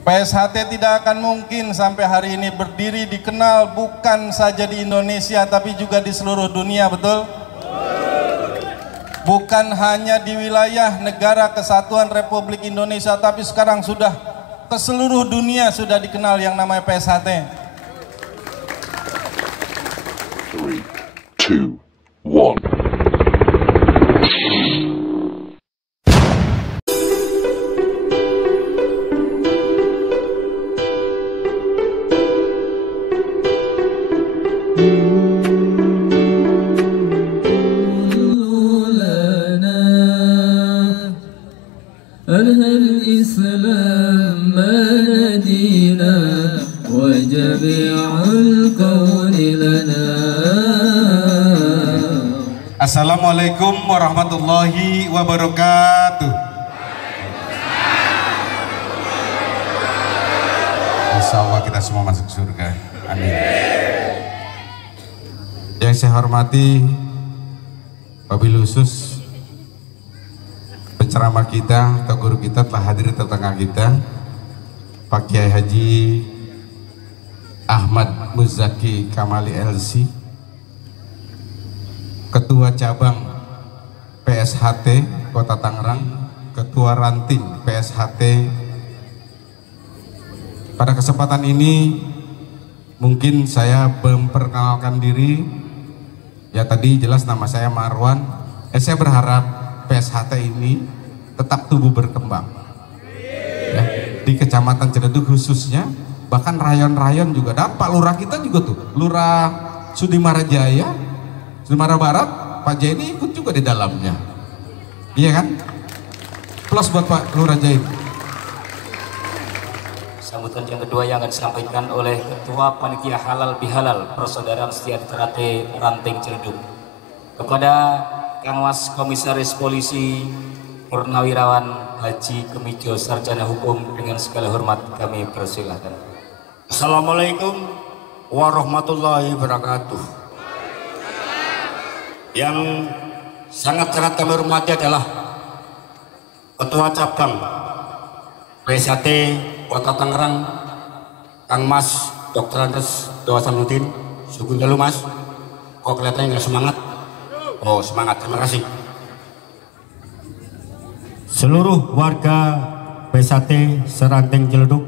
PSHT tidak akan mungkin sampai hari ini berdiri, dikenal bukan saja di Indonesia tapi juga di seluruh dunia, betul? Bukan hanya di wilayah Negara Kesatuan Republik Indonesia, tapi sekarang sudah ke seluruh dunia sudah dikenal yang namanya PSHT. 3, 2, 1. الإسلام دينا وجميع الكون لنا. Assalamualaikum warahmatullahi wabarakatuh. Insya Allah kita semua masuk surga. Amin. Yang saya hormati wabil khusus penceramah kita atau guru kita telah hadir di tengah kita, Pak Kiai Haji Ahmad Muzaki Kamali LC, Ketua Cabang PSHT Kota Tangerang, Ketua Ranting PSHT. Pada kesempatan ini mungkin saya memperkenalkan diri. Ya tadi jelas nama saya Marwan. Saya berharap PSHT ini tetap tumbuh berkembang. Ya, di Kecamatan Ciledug khususnya, bahkan rayon-rayon juga. Dan Pak Lurah kita juga tuh, Lurah Sudimara Jaya, Sudimara Barat, Pak Jaya ini ikut juga di dalamnya. Iya kan? Plus buat Pak Lurah Jaya. Sambutan yang kedua yang akan disampaikan oleh Ketua Panitia Halal Bihalal Persaudaraan Setia Terate Ranting Ciledug kepada Kanwas Komisaris Polisi Purnawirawan Haji Kemijo Sarjana Hukum, dengan segala hormat kami persilahkan. Assalamualaikum warahmatullahi wabarakatuh. Yang sangat-sangat kami hormati adalah Ketua Cabang PSHT Kota Tangerang, Kang Mas Dr. Andes Doa Samsudin. Sugeng dalu Mas, kok kelihatannya nggak semangat? Oh semangat, terima kasih. Seluruh warga PSHT Seranting Ciledug,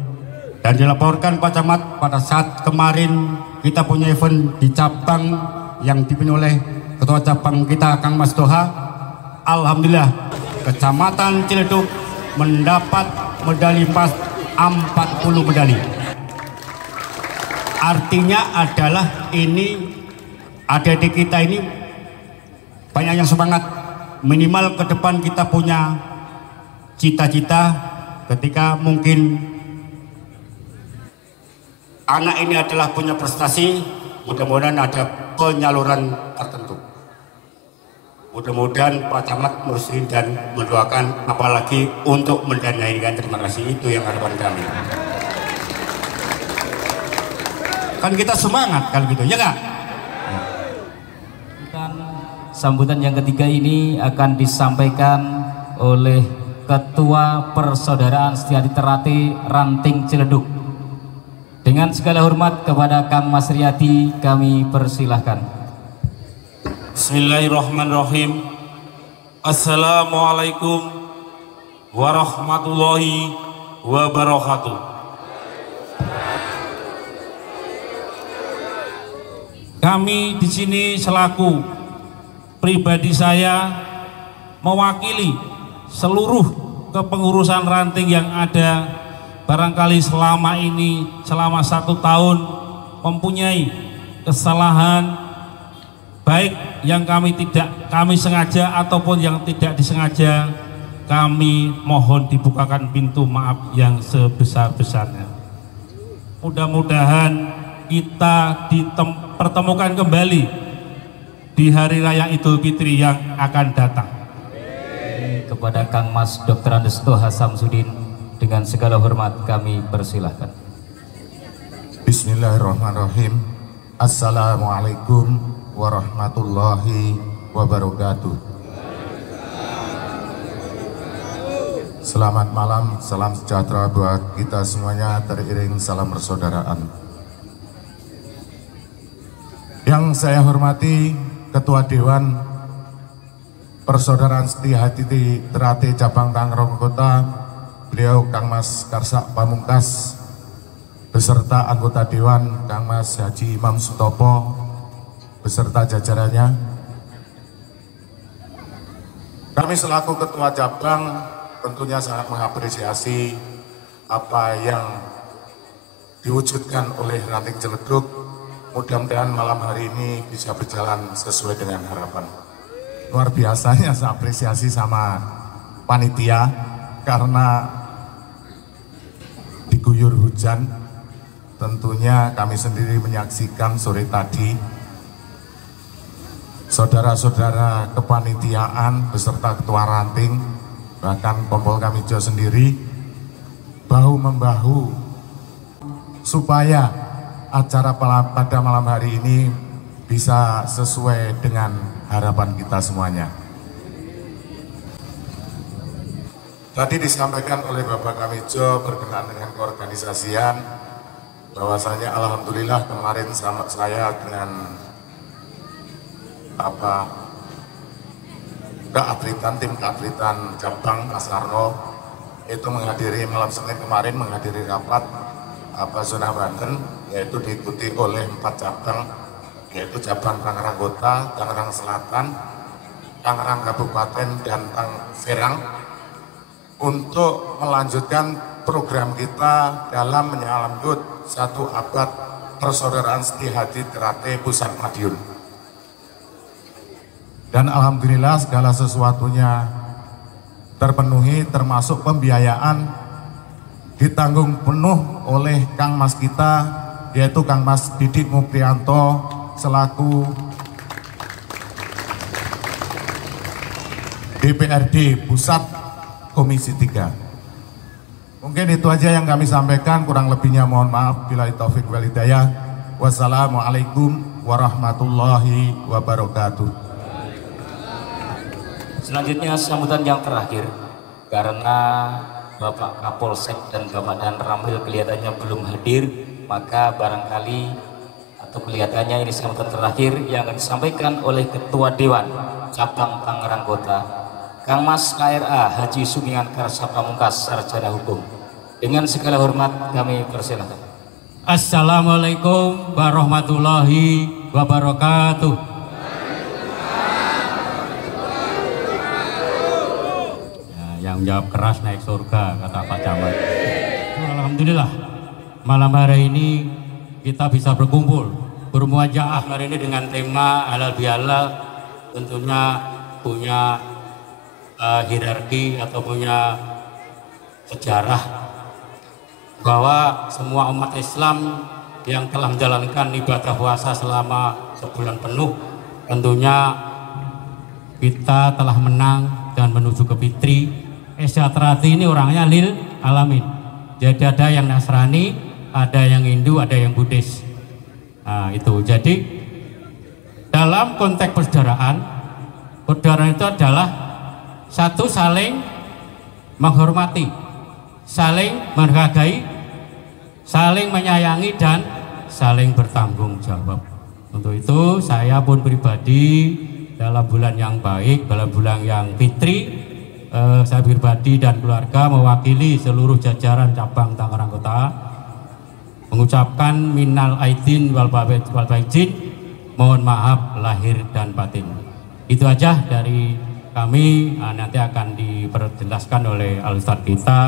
dan dilaporkan Pak Camat pada saat kemarin kita punya event di cabang yang dipimpin oleh Ketua Cabang kita Kang Mas Doha. Alhamdulillah Kecamatan Ciledug mendapat medali emas 40 medali. Artinya adalah ini adik-adik kita ini banyak yang semangat. Minimal ke depan kita punya cita-cita ketika mungkin anak ini adalah punya prestasi, mudah-mudahan ada penyaluran tertentu. Mudah-mudahan Pak Camat meresmikan dan mendoakan, apalagi untuk mendanai kan. Terima kasih, itu yang harapan kami. Kan kita semangat kan gitu, ya Kak? Sambutan yang ketiga ini akan disampaikan oleh Ketua Persaudaraan Setia Terate Ranting Ciledug. Dengan segala hormat kepada Kang Mas Riyadi kami persilahkan. Bismillahirrahmanirrahim. Assalamualaikum warahmatullahi wabarakatuh. Kami di sini selaku pribadi saya mewakili seluruh kepengurusan ranting yang ada, barangkali selama ini selama 1 tahun mempunyai kesalahan, baik yang kami sengaja ataupun yang tidak disengaja. Kami mohon dibukakan pintu maaf yang sebesar-besarnya. Mudah-mudahan kita dipertemukan kembali di Hari Raya Idul Fitri yang akan datang. Kepada Kang Mas Dr. Andes Doha Samsudin, dengan segala hormat kami persilahkan. Bismillahirrahmanirrahim. Assalamualaikum warahmatullahi wabarakatuh. Selamat malam, salam sejahtera buat kita semuanya, teriring salam persaudaraan. Yang saya hormati Ketua Dewan Persaudaraan Setia Hati Terate Cabang Tangerang Kota, beliau Kang Mas Karsak Pamungkas, beserta anggota Dewan Kang Mas Haji Imam Sutopo, beserta jajarannya. Kami selaku Ketua Cabang tentunya sangat mengapresiasi apa yang diwujudkan oleh Ranting Ciledug. Mudah-mudahan malam hari ini bisa berjalan sesuai dengan harapan. Luar biasanya saya apresiasi sama panitia karena diguyur hujan. Tentunya kami sendiri menyaksikan sore tadi saudara-saudara kepanitiaan beserta Ketua Ranting, bahkan Kompol Kamijo sendiri bahu-membahu supaya acara pada malam hari ini bisa sesuai dengan harapan kita semuanya. Tadi disampaikan oleh Bapak Kamijo berkenaan dengan keorganisasian, bahwasanya alhamdulillah kemarin sama saya dengan tim keatletan cabang Mas Arno itu menghadiri malam Senin kemarin menghadiri rapat zona Banten, yaitu diikuti oleh 4 cabang, yaitu cabang Tangerang Kota, Tangerang Selatan, Tangerang Kabupaten, dan Serang, untuk melanjutkan program kita dalam menyambut 1 abad Persaudaraan Setia Hati Terate Pusat Madiun. Dan alhamdulillah segala sesuatunya terpenuhi, termasuk pembiayaan ditanggung penuh oleh Kang Mas kita, yaitu Kang Mas Didik Muprianto selaku DPRD Pusat Komisi 3. Mungkin itu aja yang kami sampaikan, kurang lebihnya mohon maaf. Billahi taufik wal hidayah. Wassalamualaikum warahmatullahi wabarakatuh. Selanjutnya sambutan yang terakhir, karena Bapak Kapolsek dan Bapak Dan Ramil kelihatannya belum hadir, maka barangkali atau kelihatannya ini sambutan terakhir yang akan disampaikan oleh Ketua Dewan Cabang Tangerang Kota, Kang Mas KRA Haji Sumingan Karsa Pamungkas, Sarjana Hukum. Dengan segala hormat kami persilahkan. Assalamualaikum warahmatullahi wabarakatuh. Yang jawab keras naik surga, kata Pak Camat. Alhamdulillah malam hari ini kita bisa berkumpul bermuajaah hari ini dengan tema halal bihalal, tentunya punya hierarki atau punya sejarah bahwa semua umat Islam yang telah menjalankan ibadah puasa selama sebulan penuh, tentunya kita telah menang dan menuju ke fitri. Terate ini orangnya lil alamin. Jadi ada yang Nasrani, ada yang Hindu, ada yang Buddhis. Nah, itu. Jadi dalam konteks persaudaraan itu adalah satu, saling menghormati, saling menghargai, saling menyayangi, dan saling bertanggung jawab. Untuk itu saya pun pribadi dalam bulan yang baik, dalam bulan yang fitri, saya pribadi dan keluarga mewakili seluruh jajaran cabang Tangerang Kota mengucapkan minal aidin wal faizin, mohon maaf lahir dan batin. Itu aja dari kami. Nanti akan diperjelaskan oleh Al-Ustadz kita,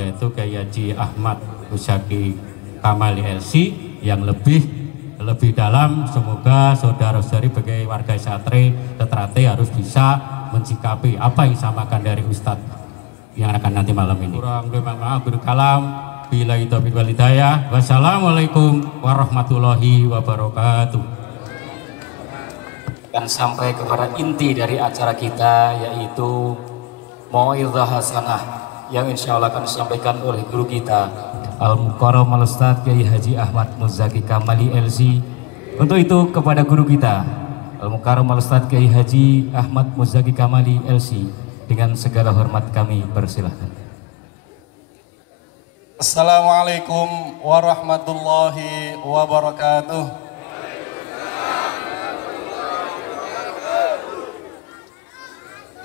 yaitu Kiai Haji Ahmad Muzaki Kamali LC, yang lebih dalam. Semoga saudara-saudari sebagai warga Terate harus bisa mencikapi apa yang disamakan dari Ustadz yang akan nanti malam ini. Kurang lebih maaf, berkalam. Billahi taufiq wal hidayah. Wassalamualaikum warahmatullahi wabarakatuh. Dan sampai kepada inti dari acara kita, yaitu mau'izah hasanah yang insya Allah akan disampaikan oleh guru kita Al-Mukarram Al-Ustadz Kiai Haji Ahmad Muzaki Kamali LC. Untuk itu kepada guru kita Al-Mukarram Al-Ustadz Kiai Haji Ahmad Muzaki Kamali LC, dengan segala hormat kami persilahkan. Assalamualaikum warahmatullahi wabarakatuh.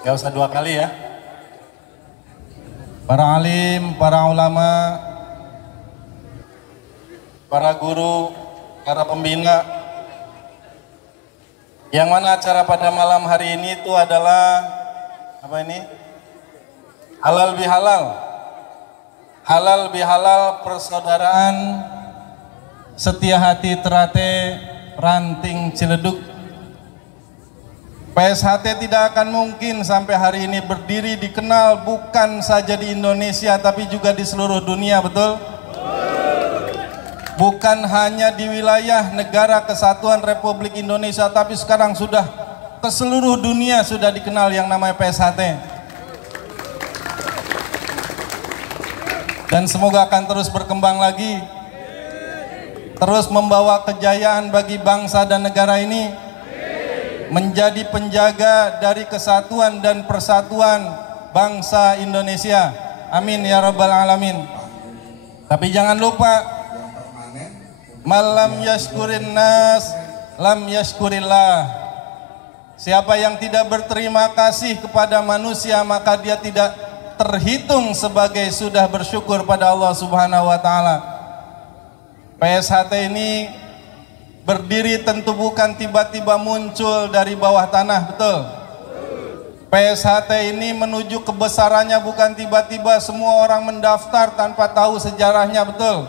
Gak usah dua kali ya. Para alim, para ulama, para guru, para pembina, yang mana acara pada malam hari ini itu adalah apa ini? Halal bihalal. Halal bihalal persaudaraan Setia Hati Terate Ranting Ciledug. PSHT tidak akan mungkin sampai hari ini berdiri dikenal bukan saja di Indonesia tapi juga di seluruh dunia, betul? Bukan hanya di wilayah Negara Kesatuan Republik Indonesia tapi sekarang sudah ke seluruh dunia sudah dikenal yang namanya PSHT. Dan semoga akan terus berkembang lagi, terus membawa kejayaan bagi bangsa dan negara ini, menjadi penjaga dari kesatuan dan persatuan bangsa Indonesia. Amin ya rabbal alamin. Tapi jangan lupa, malam yashkurin nas lam yashkurillah. Siapa yang tidak berterima kasih kepada manusia maka dia tidak terhitung sebagai sudah bersyukur pada Allah Subhanahu wa taala. PSHT ini berdiri tentu bukan tiba-tiba muncul dari bawah tanah, betul? PSHT ini menuju kebesarannya bukan tiba-tiba semua orang mendaftar tanpa tahu sejarahnya, betul?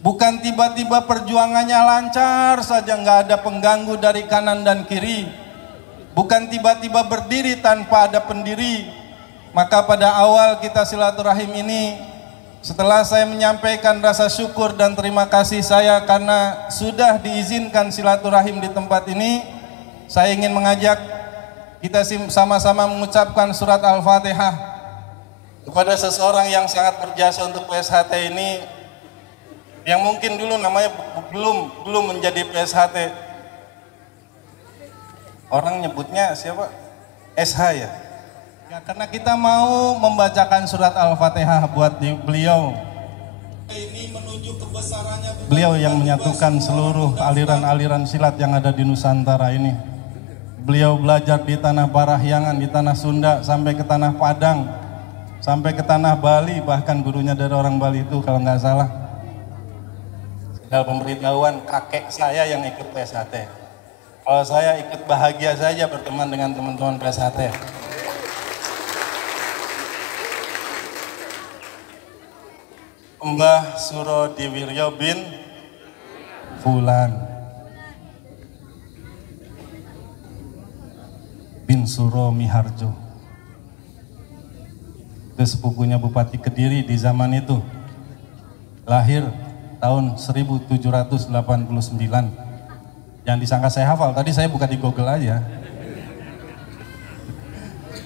Bukan tiba-tiba perjuangannya lancar saja, nggak ada pengganggu dari kanan dan kiri. Bukan tiba-tiba berdiri tanpa ada pendiri. Maka pada awal kita silaturahim ini, setelah saya menyampaikan rasa syukur dan terima kasih saya karena sudah diizinkan silaturahim di tempat ini, saya ingin mengajak kita sama-sama mengucapkan surat Al-Fatihah kepada seseorang yang sangat berjasa untuk PSHT ini, yang mungkin dulu namanya belum menjadi PSHT. Orang nyebutnya siapa? SH ya? Ya, karena kita mau membacakan surat Al-Fatihah buat beliau. Ini menuju kebesarannya. Beliau yang menyatukan seluruh aliran-aliran silat yang ada di Nusantara ini. Beliau belajar di tanah Parahyangan, di tanah Sunda, sampai ke tanah Padang, sampai ke tanah Bali, bahkan gurunya dari orang Bali itu kalau nggak salah. Dalam pemberitahuan kakek saya yang ikut PSHT. Kalau saya ikut bahagia saja berteman dengan teman-teman PSHT. Mbah Suro Diwiryo bin Fulan bin Suro Miharjo. Itu sepupunya Bupati Kediri di zaman itu. Lahir tahun 1789. Jangan disangka saya hafal, tadi saya buka di Google aja.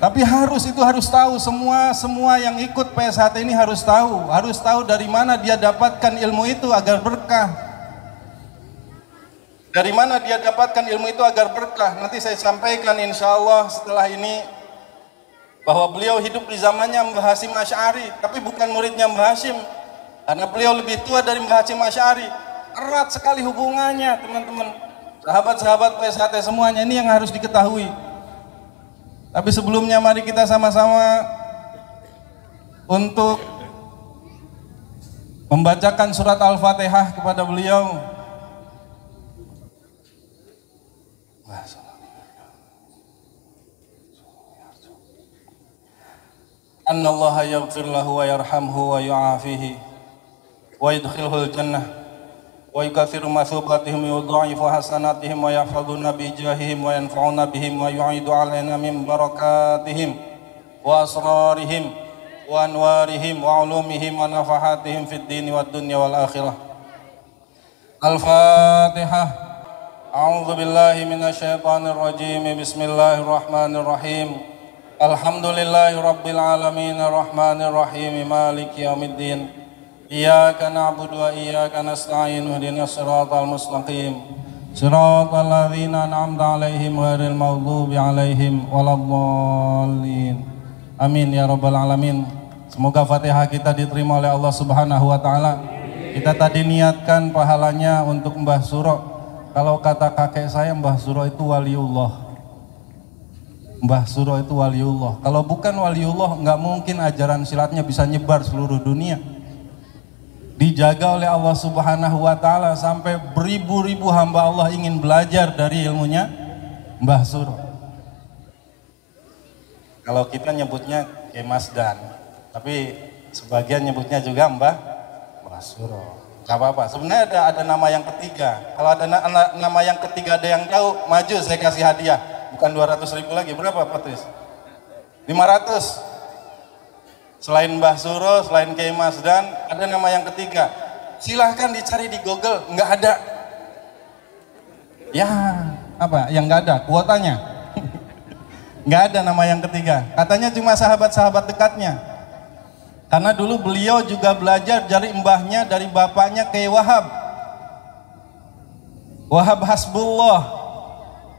Tapi harus tahu, semua yang ikut PSHT ini harus tahu dari mana dia dapatkan ilmu itu agar berkah. Dari mana dia dapatkan ilmu itu agar berkah. Nanti saya sampaikan insya Allah setelah ini bahwa beliau hidup di zamannya Mbah Hasyim Asy'ari, tapi bukan muridnya Mbah Hasyim, karena beliau lebih tua dari Mbah Hasyim Asy'ari. Erat sekali hubungannya, teman-teman. Sahabat-sahabat PSHT semuanya, ini yang harus diketahui. Tapi sebelumnya mari kita sama-sama untuk membacakan surat Al-Fatihah kepada beliau. Annallaha yaghfir lahu wa yarhamhu wa yu'afihi wa yudkhilhul jannah wa yukathiru mathubatihim wa yudha'ifu hasanatihim wa yahfaduna bijahihim wa yanfa'una bihim wa yu'idu alaina min barakatihim wa asrarihim wa anwarihim wa ulumihim wa nafahatihim fid dini wad dunya wal akhirah. Al-Fatihah. A'udzu billahi minasyaitonir rajim. Bismillahirrahmanirrahim. Alhamdulillahi rabbil alamin arrahmanir rahim maliki yaumiddin. Iyyaka na'budu wa iyyaka nasta'in ihdinas siratal mustaqim siratal ladzina an'amta 'alaihim ghairil maghdubi 'alaihim waladdallin. Amin ya rabbal alamin. Semoga Fatihah kita diterima oleh Allah Subhanahu wa taala. Kita tadi niatkan pahalanya untuk Mbah Suro. Kalau kata kakek saya, Mbah Suro itu waliullah. Mbah Suro itu waliullah. Kalau bukan waliullah, nggak mungkin ajaran silatnya bisa nyebar seluruh dunia. Dijaga oleh Allah Subhanahu wa taala sampai beribu-ribu hamba Allah ingin belajar dari ilmunya Mbah Suro. Kalau kita nyebutnya Kiai Masdan, tapi sebagian nyebutnya juga Mbah Suro. Gak apa-apa. Sebenarnya ada nama yang ketiga. Kalau ada nama yang ketiga ada yang tahu, maju saya kasih hadiah. Bukan 200.000 lagi. Berapa Patris? 500. Selain Mbah Suro, selain Kiai Masdan, ada nama yang ketiga. Silahkan dicari di Google, nggak ada. Ya, apa? Yang nggak ada? Kuotanya. Nggak ada nama yang ketiga. Katanya cuma sahabat-sahabat dekatnya. Karena dulu beliau juga belajar dari mbahnya, dari bapaknya Kiai Wahab. Wahab Hasbullah,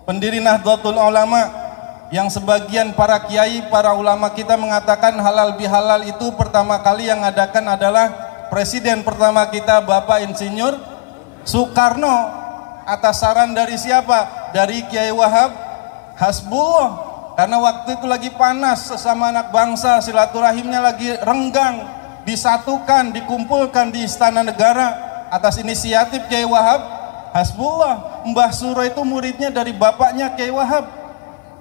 pendiri Nahdlatul Ulama, yang sebagian para kiai, para ulama kita mengatakan halal bihalal itu pertama kali yang ngadakan adalah presiden pertama kita Bapak Insinyur Soekarno. Atas saran dari siapa? Dari Kiai Wahab Hasbullah. Karena waktu itu lagi panas, sesama anak bangsa, silaturahimnya lagi renggang, disatukan, dikumpulkan di Istana Negara atas inisiatif Kiai Wahab Hasbullah. Mbah Suro itu muridnya dari bapaknya Kiai Wahab,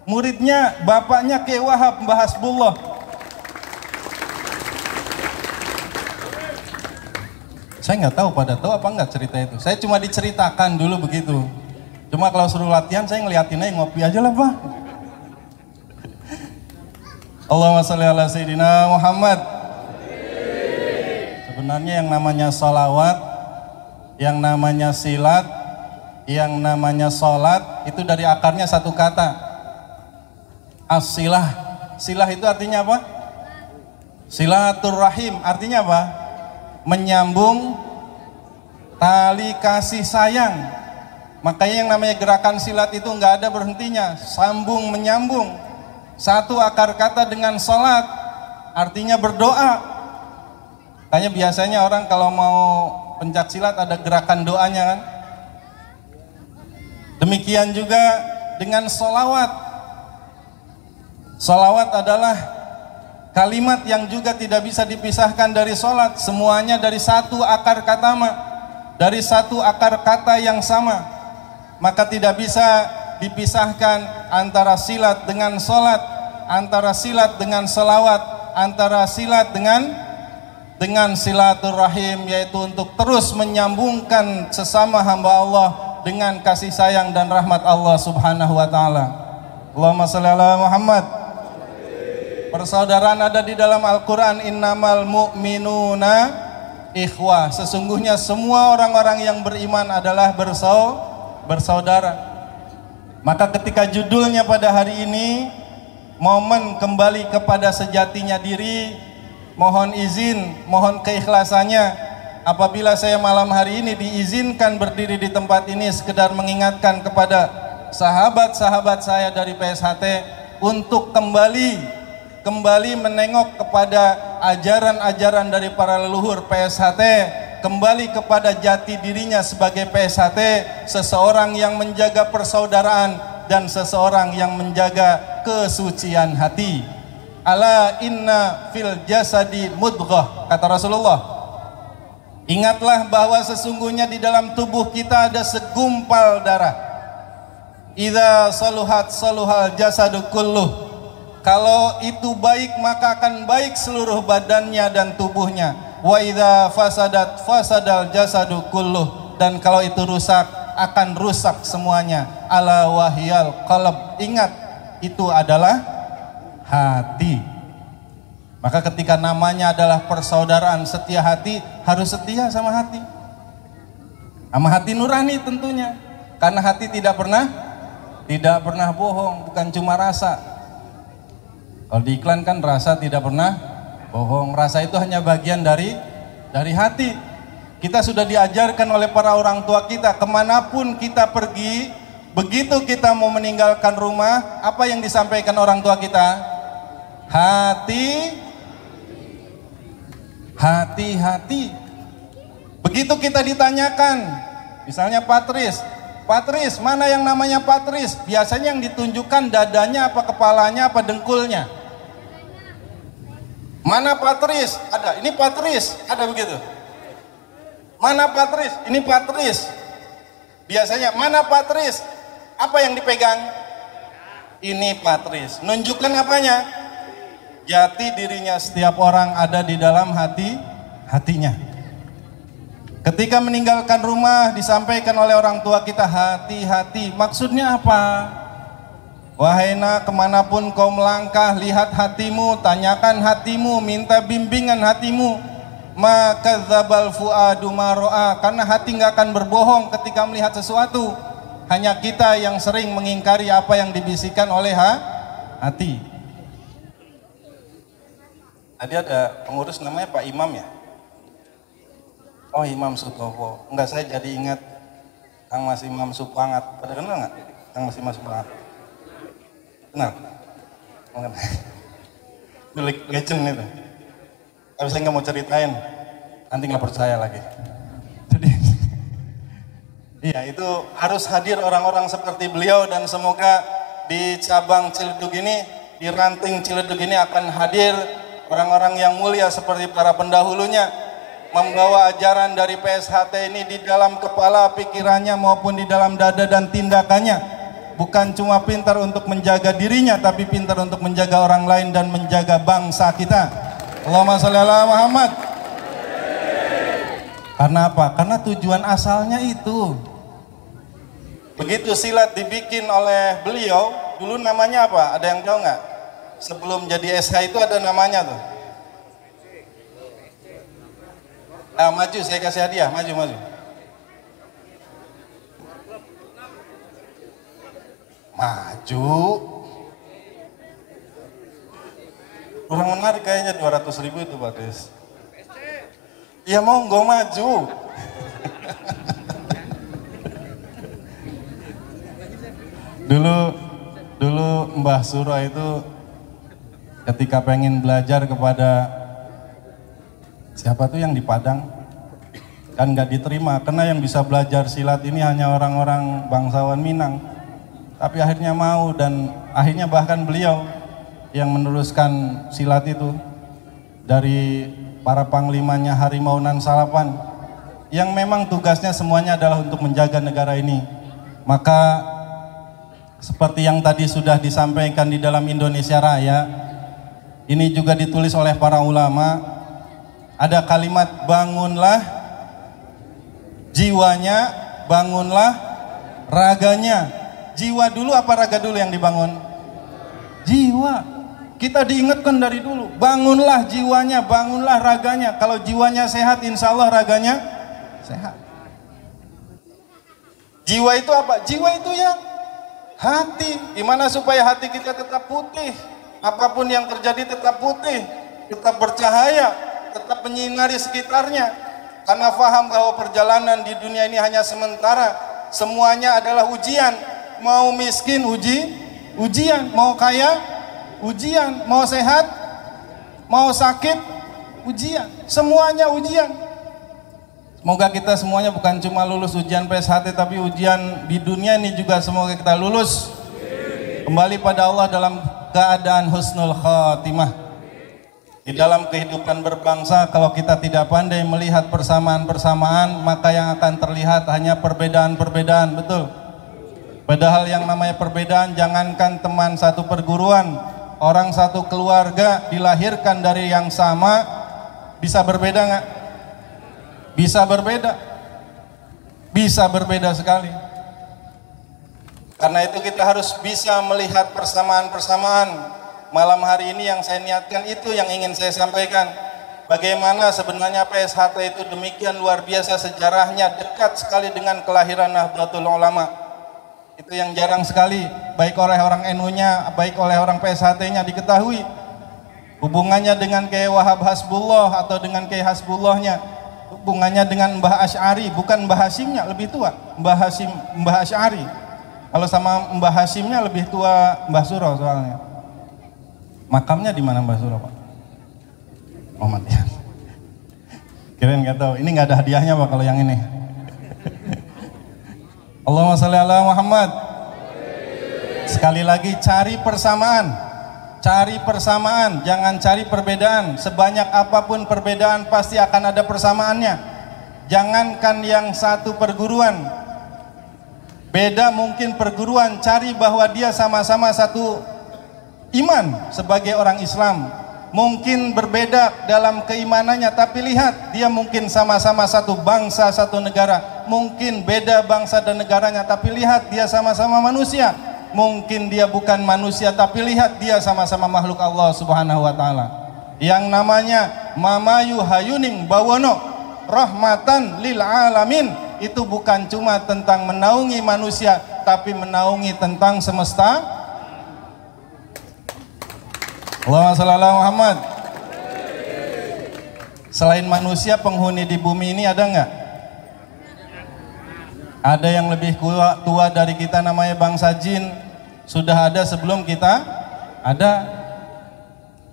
muridnya bapaknya Kiai Wahab, Mbah Hasbullah. Saya nggak tahu pada tahu apa nggak cerita itu. Saya cuma diceritakan dulu begitu. Cuma kalau suruh latihan saya ngeliatinnya ngopi aja lah Pak. Allahumma sholli ala Sayyidina Muhammad. Sebenarnya yang namanya sholawat, yang namanya silat, yang namanya sholat itu dari akarnya satu kata, as-silah. Silah itu artinya apa? Silaturrahim artinya apa? Menyambung tali kasih sayang. Makanya yang namanya gerakan silat itu nggak ada berhentinya, sambung menyambung. Satu akar kata dengan sholat artinya berdoa. Makanya biasanya orang kalau mau pencak silat ada gerakan doanya kan. Demikian juga dengan sholawat. Sholawat adalah kalimat yang juga tidak bisa dipisahkan dari sholat. Semuanya dari satu akar kata, dari satu akar kata yang sama. Maka tidak bisa dipisahkan antara silat dengan sholat, antara silat dengan selawat, antara silat dengan silaturrahim, yaitu untuk terus menyambungkan sesama hamba Allah dengan kasih sayang dan rahmat Allah Subhanahu wa taala. Allahumma shalli ala Muhammad. Persaudaraan ada di dalam Al-Qur'an, innamal mu'minuna ikhwah. Sesungguhnya semua orang-orang yang beriman adalah bersaudara. Maka ketika judulnya pada hari ini momen kembali kepada sejatinya diri, mohon izin, mohon keikhlasannya apabila saya malam hari ini diizinkan berdiri di tempat ini sekedar mengingatkan kepada sahabat-sahabat saya dari PSHT untuk kembali menengok kepada ajaran-ajaran dari para leluhur PSHT, kembali kepada jati dirinya sebagai PSHT, seseorang yang menjaga persaudaraan dan seseorang yang menjaga kesucian hati. Ala inna fil jasadi mudghah, kata Rasulullah. Ingatlah bahwa sesungguhnya di dalam tubuh kita ada segumpal darah. Idza saluhat saluhal jasadu kulluh. Kalau itu baik maka akan baik seluruh badannya dan tubuhnya. Wa idza fasadat fasadal jasadu kulluh. Dan kalau itu rusak akan rusak semuanya. Ala wahyal qalb. Ingat, itu adalah hati. Maka ketika namanya adalah persaudaraan setia hati, harus setia sama hati. Sama hati nurani tentunya. Karena hati tidak pernah bohong, bukan cuma rasa. Kalau di iklan kan rasa tidak pernah bohong. Rasa itu hanya bagian dari hati. Kita sudah diajarkan oleh para orang tua kita, kemanapun kita pergi, begitu kita mau meninggalkan rumah, apa yang disampaikan orang tua kita? Hati-hati. Begitu kita ditanyakan, misalnya Patris, mana yang namanya Patris? Biasanya yang ditunjukkan dadanya apa kepalanya apa dengkulnya? Mana Patris? Ada, ini Patris, ada begitu. Mana Patris? Ini Patris. Biasanya mana Patris? Apa yang dipegang? Ini Patris. Nunjukkan apanya? Jati dirinya setiap orang ada di dalam hatinya. Ketika meninggalkan rumah disampaikan oleh orang tua kita, hati-hati. Maksudnya apa? Wahai nak, kemanapun kau melangkah, lihat hatimu, tanyakan hatimu, minta bimbingan hatimu. Maka zabal fuadu maro'a, karena hati nggak akan berbohong ketika melihat sesuatu. Hanya kita yang sering mengingkari apa yang dibisikkan oleh hati. Tadi ada pengurus namanya Pak Imam ya? Oh, Imam Sutopo. Enggak, saya jadi ingat Kang Mas Imam Supangat. Pada kenal nggak? Kang Mas Imam Supangat. Kenal? Mengenal. Legend itu. Tapi saya nggak mau ceritain, nanti nggak percaya lagi. Jadi, iya itu harus hadir orang-orang seperti beliau, dan semoga di cabang Ciledug ini, di ranting Ciledug ini akan hadir orang-orang yang mulia seperti para pendahulunya, membawa ajaran dari PSHT ini di dalam kepala, pikirannya maupun di dalam dada dan tindakannya. Bukan cuma pintar untuk menjaga dirinya, tapi pintar untuk menjaga orang lain dan menjaga bangsa kita. Allahumma sholli ala Muhammad. Karena apa? Karena tujuan asalnya itu. Begitu silat dibikin oleh beliau, dulu namanya apa? Ada yang tahu nggak? Sebelum jadi SH itu ada namanya tuh. Maju, saya kasih hadiah, maju. Maju. Kurang menarik kayaknya 200.000 itu Pak Des. Ya mau nggak maju. Dulu Mbah Suro itu ketika pengen belajar kepada siapa tuh yang di Padang, kan nggak diterima karena yang bisa belajar silat ini hanya orang-orang bangsawan Minang. Tapi akhirnya mau, dan akhirnya bahkan beliau yang meneruskan silat itu dari para panglimanya Harimau Nan Salapan, yang memang tugasnya semuanya adalah untuk menjaga negara ini. Maka seperti yang tadi sudah disampaikan di dalam Indonesia Raya, ini juga ditulis oleh para ulama. Ada kalimat, bangunlah jiwanya, bangunlah raganya. Jiwa dulu apa raga dulu yang dibangun? Jiwa. Kita diingatkan dari dulu, bangunlah jiwanya, bangunlah raganya. Kalau jiwanya sehat, insya Allah raganya sehat. Jiwa itu apa? Jiwa itu ya hati. Gimana supaya hati kita tetap putih? Apapun yang terjadi tetap putih, tetap bercahaya, tetap menyinari sekitarnya. Karena faham bahwa perjalanan di dunia ini hanya sementara. Semuanya adalah ujian. Mau miskin ujian, mau kaya ujian, mau sehat, mau sakit ujian, semuanya ujian. Semoga kita semuanya bukan cuma lulus ujian PSHT, tapi ujian di dunia ini juga semoga kita lulus kembali pada Allah dalam keadaan husnul khatimah. Di dalam kehidupan berbangsa, kalau kita tidak pandai melihat persamaan-persamaan, maka yang akan terlihat hanya perbedaan-perbedaan, betul. Padahal yang namanya perbedaan, jangankan teman satu perguruan, orang satu keluarga dilahirkan dari yang sama, bisa berbeda nggak? Bisa berbeda. Bisa berbeda sekali. Karena itu kita harus bisa melihat persamaan-persamaan. Malam hari ini yang saya niatkan itu yang ingin saya sampaikan. Bagaimana sebenarnya PSHT itu demikian luar biasa sejarahnya, dekat sekali dengan kelahiran Nahdlatul Ulama. Itu yang jarang sekali, baik oleh orang NU-nya, baik oleh orang PSHT-nya diketahui. Hubungannya dengan Kiai Wahab Hasbullah atau dengan Kiai Hasbullahnya, hubungannya dengan Mbah Asy'ari, bukan Mbah Hasyimnya, lebih tua, Mbah Asy'ari. Kalau sama Mbah Hasyimnya lebih tua Mbah Suro soalnya. Makamnya di mana Mbah Suro, Pak? Muhammadiyah. Kirain nggak tahu. Ini nggak ada hadiahnya Pak kalau yang ini. Allahumma sholli ala Muhammad. Sekali lagi cari persamaan. Cari persamaan, jangan cari perbedaan. Sebanyak apapun perbedaan pasti akan ada persamaannya. Jangankan yang satu perguruan. Beda mungkin perguruan, cari bahwa dia sama-sama satu iman sebagai orang Islam. Mungkin berbeda dalam keimanannya, tapi lihat dia mungkin sama-sama satu bangsa, satu negara. Mungkin beda bangsa dan negaranya, tapi lihat dia sama-sama manusia. Mungkin dia bukan manusia, tapi lihat dia sama-sama makhluk Allah Subhanahu wa taala. Yang namanya Mamayu Hayuning Bawono, rahmatan lil alamin, itu bukan cuma tentang menaungi manusia, tapi menaungi tentang semesta. Allahumma sholli ala Muhammad. Selain manusia, penghuni di bumi ini ada nggak? Ada yang lebih tua dari kita, namanya bangsa jin. Sudah ada sebelum kita ada.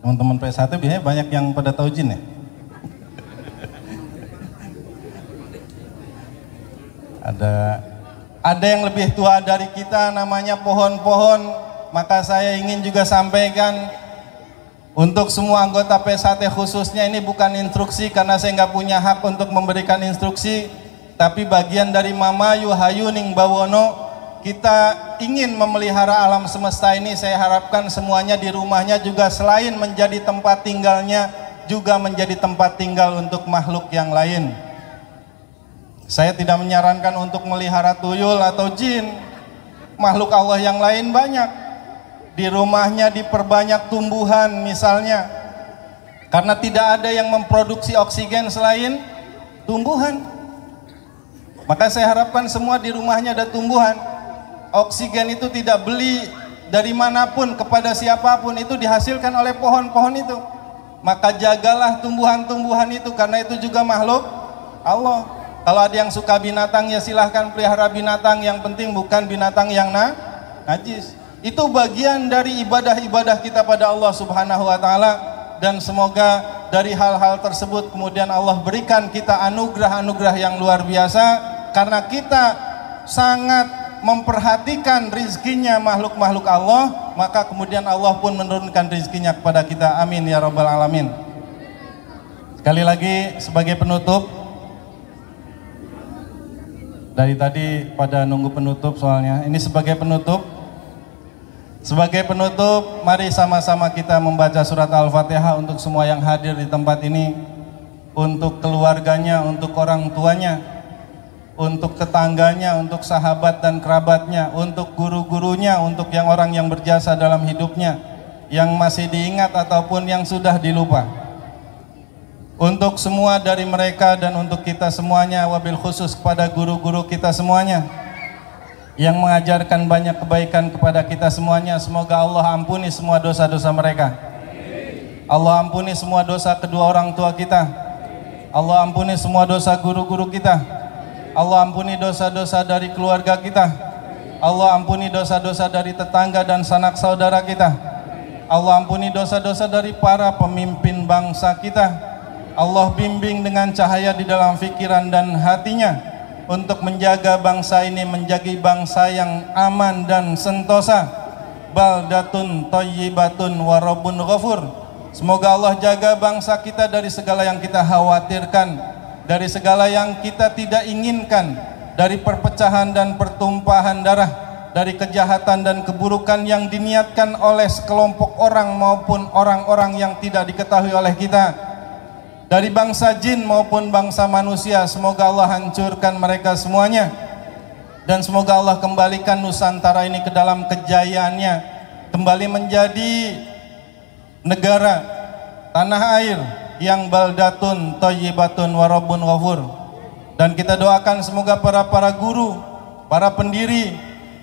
Teman-teman PS1 biasanya banyak yang pada tahu jin ya. Ada yang lebih tua dari kita, namanya pohon-pohon. Maka saya ingin juga sampaikan untuk semua anggota PS1 khususnya, ini bukan instruksi karena saya nggak punya hak untuk memberikan instruksi, tapi bagian dari Mamayu Hayuning Bawono. Kita ingin memelihara alam semesta ini. Saya harapkan semuanya di rumahnya juga selain menjadi tempat tinggalnya, juga menjadi tempat tinggal untuk makhluk yang lain. Saya tidak menyarankan untuk melihara tuyul atau jin. Makhluk Allah yang lain banyak. Di rumahnya diperbanyak tumbuhan misalnya, karena tidak ada yang memproduksi oksigen selain tumbuhan. Maka saya harapkan semua di rumahnya ada tumbuhan. Oksigen itu tidak beli dari manapun kepada siapapun, itu dihasilkan oleh pohon-pohon itu. Maka jagalah tumbuhan-tumbuhan itu, karena itu juga makhluk Allah. Kalau ada yang suka binatang ya silahkan pelihara binatang, yang penting bukan binatang yang najis. Itu bagian dari ibadah-ibadah kita pada Allah Subhanahu wa taala, dan semoga dari hal-hal tersebut kemudian Allah berikan kita anugerah-anugerah yang luar biasa karena kita sangat memperhatikan rizkinya makhluk-makhluk Allah, maka kemudian Allah pun menurunkan rizkinya kepada kita. Amin ya rabbal alamin. Sekali lagi sebagai penutup, dari tadi pada nunggu penutup soalnya, ini sebagai penutup. Sebagai penutup, mari sama-sama kita membaca surat Al-Fatihah untuk semua yang hadir di tempat ini, untuk keluarganya, untuk orang tuanya, untuk tetangganya, untuk sahabat dan kerabatnya, untuk guru-gurunya, untuk yang orang yang berjasa dalam hidupnya, yang masih diingat ataupun yang sudah dilupa. Untuk semua dari mereka dan untuk kita semuanya, wabil khusus kepada guru-guru kita semuanya yang mengajarkan banyak kebaikan kepada kita semuanya. Semoga Allah ampuni semua dosa-dosa mereka. Allah ampuni semua dosa kedua orang tua kita. Allah ampuni semua dosa guru-guru kita. Allah ampuni dosa-dosa dari keluarga kita. Allah ampuni dosa-dosa dari tetangga dan sanak saudara kita. Allah ampuni dosa-dosa dari para pemimpin bangsa kita. Allah bimbing dengan cahaya di dalam pikiran dan hatinya untuk menjaga bangsa ini menjadi bangsa yang aman dan sentosa. Baldatun thayyibatun wa rabbun ghafur. Semoga Allah jaga bangsa kita dari segala yang kita khawatirkan, dari segala yang kita tidak inginkan, dari perpecahan dan pertumpahan darah, dari kejahatan dan keburukan yang diniatkan oleh sekelompok orang maupun orang-orang yang tidak diketahui oleh kita. Dari bangsa jin maupun bangsa manusia, semoga Allah hancurkan mereka semuanya. Dan semoga Allah kembalikan Nusantara ini ke dalam kejayaannya, kembali menjadi negara, tanah air yang baldatun thayyibatun wa rabbun ghafur. Dan kita doakan semoga para guru, para pendiri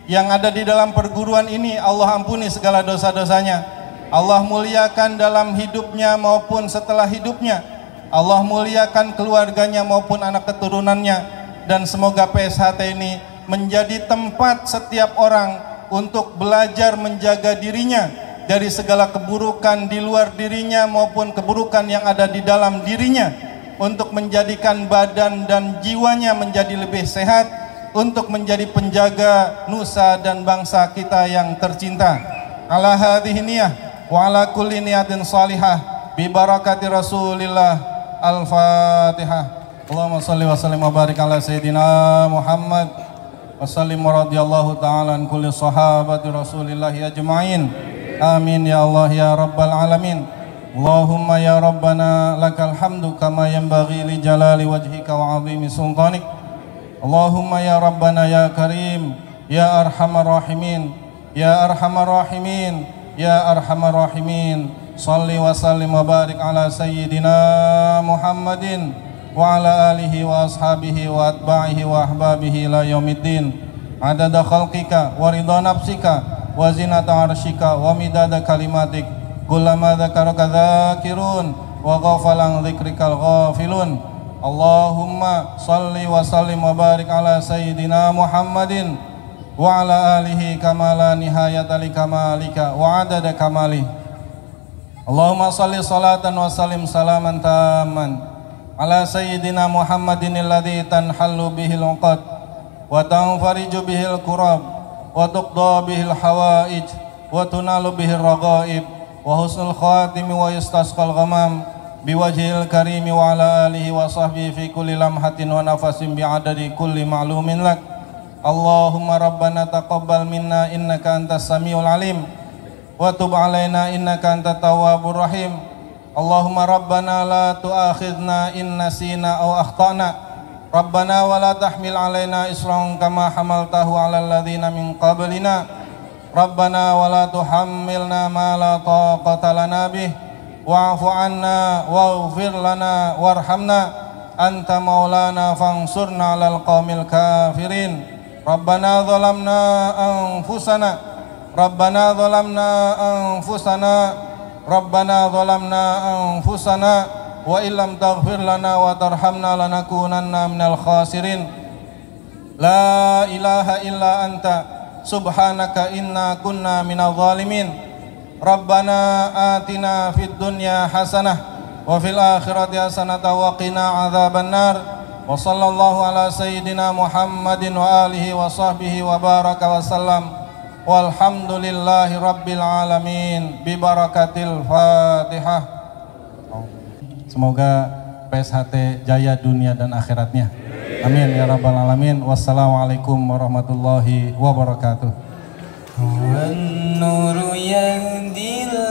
yang ada di dalam perguruan ini, Allah ampuni segala dosa-dosanya. Allah muliakan dalam hidupnya maupun setelah hidupnya. Allah muliakan keluarganya maupun anak keturunannya, dan semoga PSHT ini menjadi tempat setiap orang untuk belajar menjaga dirinya dari segala keburukan di luar dirinya maupun keburukan yang ada di dalam dirinya, untuk menjadikan badan dan jiwanya menjadi lebih sehat, untuk menjadi penjaga nusa dan bangsa kita yang tercinta. Ala hadhihi niyah wa ala kulli niyatin salihah bi barakati Rasulillah. Al-Fatihah. Allahumma shalli wa sallim wa barik ala sayyidina Muhammad wa sallim radhiyallahu ta'ala an kulli sahabati Rasulillah ajma'in. Amin ya Allah ya rabbal alamin. Allahumma ya rabbana lakal hamdu kama yanbaghi li jalali wajhika wa 'azimi sultanik. Allahumma ya rabbana ya karim ya arhamar rahimin ya arhamar rahimin ya arhamar rahimin. Salli wa sallim wa barik ala sayyidina Muhammadin wa ala alihi wa ashabihi wa atba'ihi wa ahbabihi ila yaumiddin. Adada khalqika wa ridha nafsika wa zinata arshika wa midada kalimatik. Kullama dzakaraka dzakirun wa ghafala an dzikrikal ghafilun. Allahumma salli wa sallim wa barik ala sayyidina Muhammadin wa ala alihi kama la nihayata li kamalika wa adada kamalih. Allahumma salli salatan wa sallim salaman taman ala sayyidina Muhammadin alladhi tanhallu bihil uqad wa tanfariju bihil kurab wa tuqda bihil hawaij wa tunalu bihil raghaib wa husnul khatimi wa yastasqal ghamam biwajhil karimi wa ala alihi wa sahbihi fi kulli lamhatin wa nafasin bi'adadi kulli ma'lumin lak. Allahumma rabbana taqabbal minna innaka antas samiul alim wa tub alaina innaka antat tawwabur rahim. Allahumma rabbana la tu'akhidna in nasina aw akhtana. Rabbana wa la tahmil alaina isran kama hamaltahu ala alladhina min qablina. Rabbana wa la tuhammilna ma la taqata lana bih. Wa'fu anna waghfir lana warhamna. Anta maulana fansurna 'alal qaumil kafirin. Rabbana zalamna anfusana. Rabbana zalamna anfusana Rabbana zalamna anfusana wa illam taghfir lana wa tarhamna lanakunanna minal khasirin. La ilaha illa anta subhanaka inna kunna minadh zalimin. Rabbana atina fid dunya hasanah wa fil akhirati hasanah wa qina adzaban nar. Wa sallallahu ala sayyidina Muhammadin wa alihi wa sahbihi wa baraka wa sallam. Walhamdulillahi rabbil alamin bi barakatil Fatihah. Semoga PSHT jaya dunia dan akhiratnya. Amin ya rabbal alamin. Wassalamualaikum warahmatullahi wabarakatuh. Wan nuru yahdil